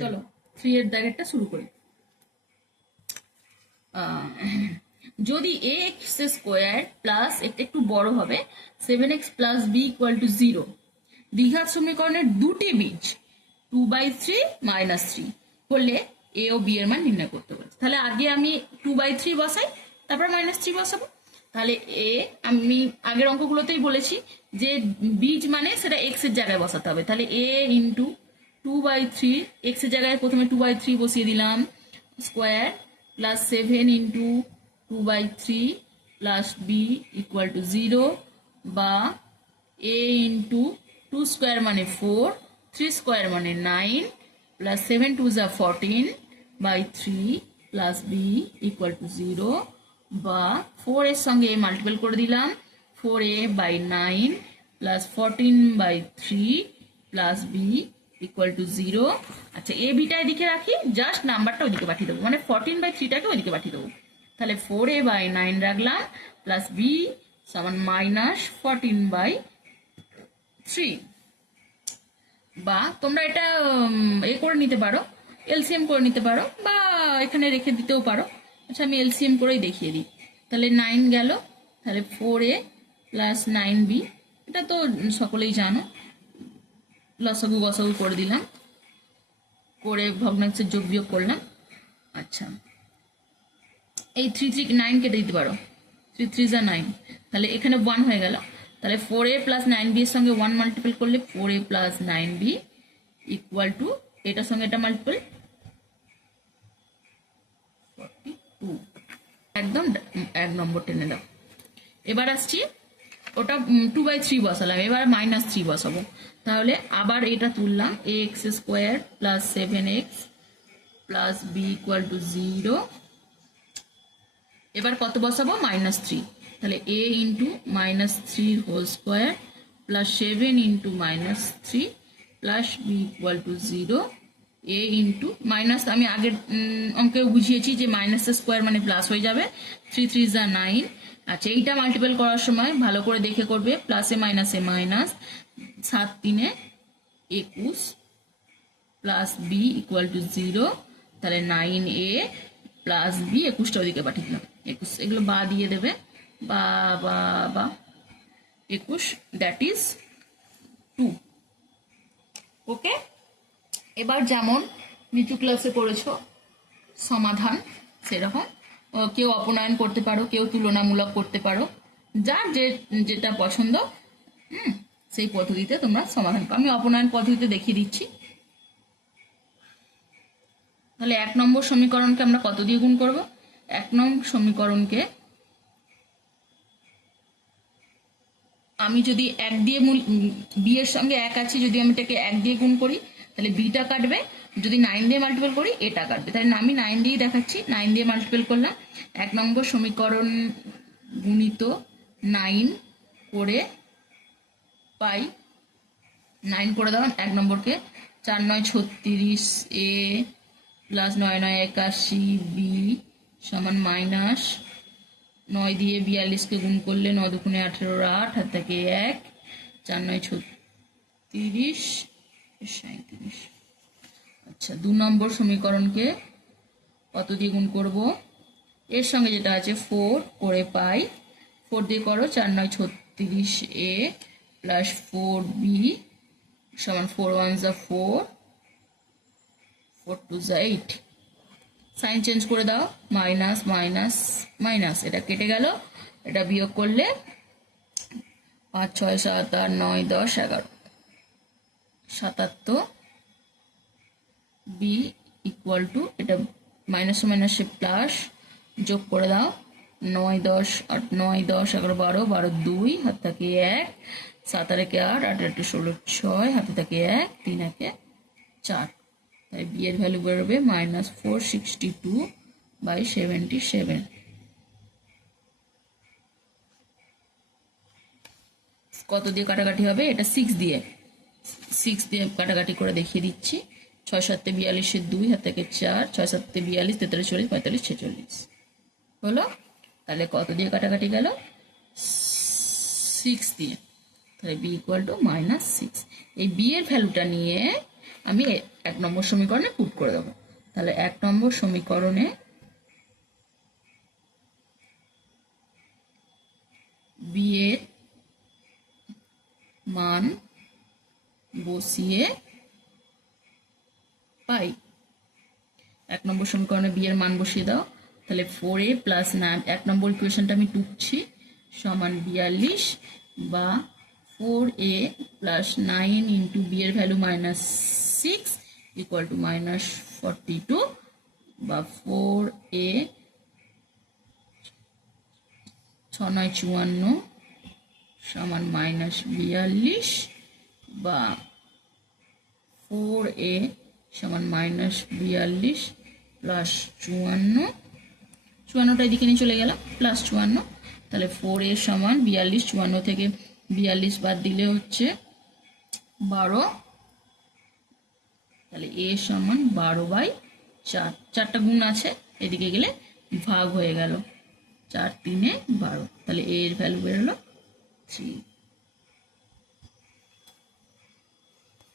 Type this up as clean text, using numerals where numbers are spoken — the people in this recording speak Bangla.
চলো 3 এর দাগেরটা শুরু করি। যদি এক্স স্কোয়ার প্লাস একটু বড় হবে 7x plus b equal to 0, দ্বিঘাত সমীকরণের দুটি বীজ 2/3 -3 করলে এ ও বি এর মান নির্ণয় করতে বলছে। তাহলে আগে আমি 2/3 বসাই, তারপর -3 বসাবো। তাহলে এ আমি আগের অঙ্কগুলোতেই বলেছি যে বীজ মানে সেটা এক্স এর জায়গায় বসাতে হবে। তাহলে এ ইন্টু 2/3, এক্স এর জায়গায় প্রথমে 2/3 বসিয়ে দিলাম, square plus 7 into 2/3 plus b equal to 0, বা এ ইন্টু 2 স্কোয়ার মানে 4, 3 স্কোয়ার মানে 9, প্লাস 7 2 যা 14/3 প্লাস বি ইকুয়াল টু 0, বা 4 এর সঙ্গে মাল্টিপল করে দিলাম, 4a/9 plus 14/3 plus b equal to 0। আচ্ছা, এ বিটা এদিকে রাখি, জাস্ট নাম্বারটা ওইদিকে পাঠিয়ে দেবো, মানে 14/3টাকে ওইদিকে পাঠিয়ে দেবো। তাহলে 4a/9 রাখলাম প্লাস বি সমান -14/3। বা তোমরা এটা এ করে নিতে পারো, এলসিএম করে নিতে পারো, বা এখানে রেখে দিতেও পারো। আচ্ছা, আমি এলসিএম করেই দেখিয়ে দিই। তাহলে 9 গেল, তাহলে 4a প্লাস 9b, এটা তো সকলেই জানো, লসাগু গসাগু করে দিলাম, করে ভগ্নাংশের যোগ বিয়োগ করলাম। আচ্ছা, এই 3 3 9 কেটে দিতে পারো, 3 3 যা 9, তাহলে এখানে 1 হয়ে গেল। তাহলে 4a প্লাস 9b এর সঙ্গে 1 মাল্টিপল করলে 4a plus 9b equal to, এটার সঙ্গে এটা মাল্টিপল 42, একদম 1 নম্বর টেনে দাও। এবার আসছি, ওটা 2/3 বসালাম, এবার -3 বসাবো। তাহলে আবার এটা তুললাম, x square plus 7x plus b equal to 0। এবার কত বসাবো? -3। তাহলে a into -3 whole square plus 7 into -3 plus b equal to 0। A into minus, আমি আগের অঙ্কে বুঝিয়েছি যে মাইনাস স্কোয়ার মানে প্লাস হয়ে যাবে, 3 3 যা 9। আচ্ছা, এইটা মাল্টিপল করার সময় ভালো করে দেখে করবে, প্লাসে মাইনাসে minus, 7 3 21 plus b equal to 0। তাহলে 9a প্লাস বি, 21টা ওদিকে পাঠিয়ে দিলাম, 21 এগুলো বা দিয়ে দেবে, বা বা বা 21, দ্যাট ইজ 2। ওকে, এবার যেমন নিচু ক্লাসে করেছো সমাধান সেরকম কেউ অপনয়ন করতে পারো, কেউ তুলনামূলক করতে পারো, যার যেটা পছন্দ সেই পদ্ধতিতে তোমরা সমাধান করো। আমি অপনয়ন পদ্ধতিতে দেখিয়ে দিচ্ছি। তাহলে 1 নম্বর সমীকরণকে আমরা কত দিয়ে গুণ করব? 1 নং সমীকরণকে আমি যদি 1 দিয়ে বি এর সঙ্গে 1 আছে, যদি আমি এটাকে 1 দিয়ে গুণ করি তাহলে বিটা কাটবে, যদি 9 দিয়ে মাল্টিপল করি এটা কাটবে। তাহলে আমি 9 দিয়েই দেখাচ্ছি, 9 দিয়ে মাল্টিপল করলাম। 1 নম্বর সমীকরণ গুণিত 9 করে পাই, 9 করে দাও 1 নম্বরকে, 4 9 36 a প্লাস 9 9 81 বি সমান মাইনাস 9 দিয়ে 42কে গুণ করলে 9 দুগুণে 18 8 হাত থেকে 1, 4 9 36 37। আচ্ছা, 2 নম্বর সমীকরণকে কত দিয়ে গুণ করব? এর সঙ্গে যেটা আছে 4 করে পাই, 4 দিয়ে করো, 4 9 36 a প্লাস 4b সমান 4 1 যা 4, 4 2 যা 8। সাইন চেঞ্জ করে দাও, মাইনাস মাইনাস মাইনাস, এটা কেটে গেল, এটা বিয়োগ করলে 5 6 7 8 9 10 11, 77 বি ইকুয়াল টু, এটা মাইনাস মাইনাসে প্লাস, যোগ করে দাও 9 10 8 9 10 11 12 12 2 হাত থেকে 1, 7 আর 1 8 8 8 16 6 হাতে থেকে 1, 3 1 4। তাই বি এর ভ্যালু বেরোবে -462/77। কত দিয়ে কাটাকাটি হবে? এটা 6 দিয়ে কাটাকাটি করে দেখিয়ে দিচ্ছি। 6 7 42 2 হাত থেকে 4, 6 7 42 43 40 45 46 হলো। তাহলে কত দিয়ে কাটাকাটি গেল? 6 দিয়ে। তাহলে বি ইকুয়াল টু -6। এই বি এর ভ্যালুটা নিয়ে আমি 1 নম্বর সমীকরণে পুট করে দেবো। তাহলে 1 নম্বর সমীকরণে বি এর মান বসিয়ে পাই। 1 নম্বর সমীকরণে বি এর মান বসিয়ে দাও। তাহলে 4a প্লাস 9, 1 নম্বর ইকুয়েশনটা আমি টুকছি, সমান 42 বা 4a প্লাস 9 ইন্টু বি এর ভ্যালু -6 ইকুয়াল টু -42 বা 4a 6 9 54 সমান -42 বা 4a সমান -42 প্লাস 54, 54টা এদিকে নিয়ে চলে গেলাম, প্লাস 54। তাহলে 4a সমান 42, 54 থেকে 42 বাদ দিলে হচ্ছে 12, তাহলে a সমান 12/4, 4টা গুণ আছে, এদিকে গেলে ভাগ হয়ে গেল, 4 3 12, তাহলে a এর ভ্যালু বেরোলো 3।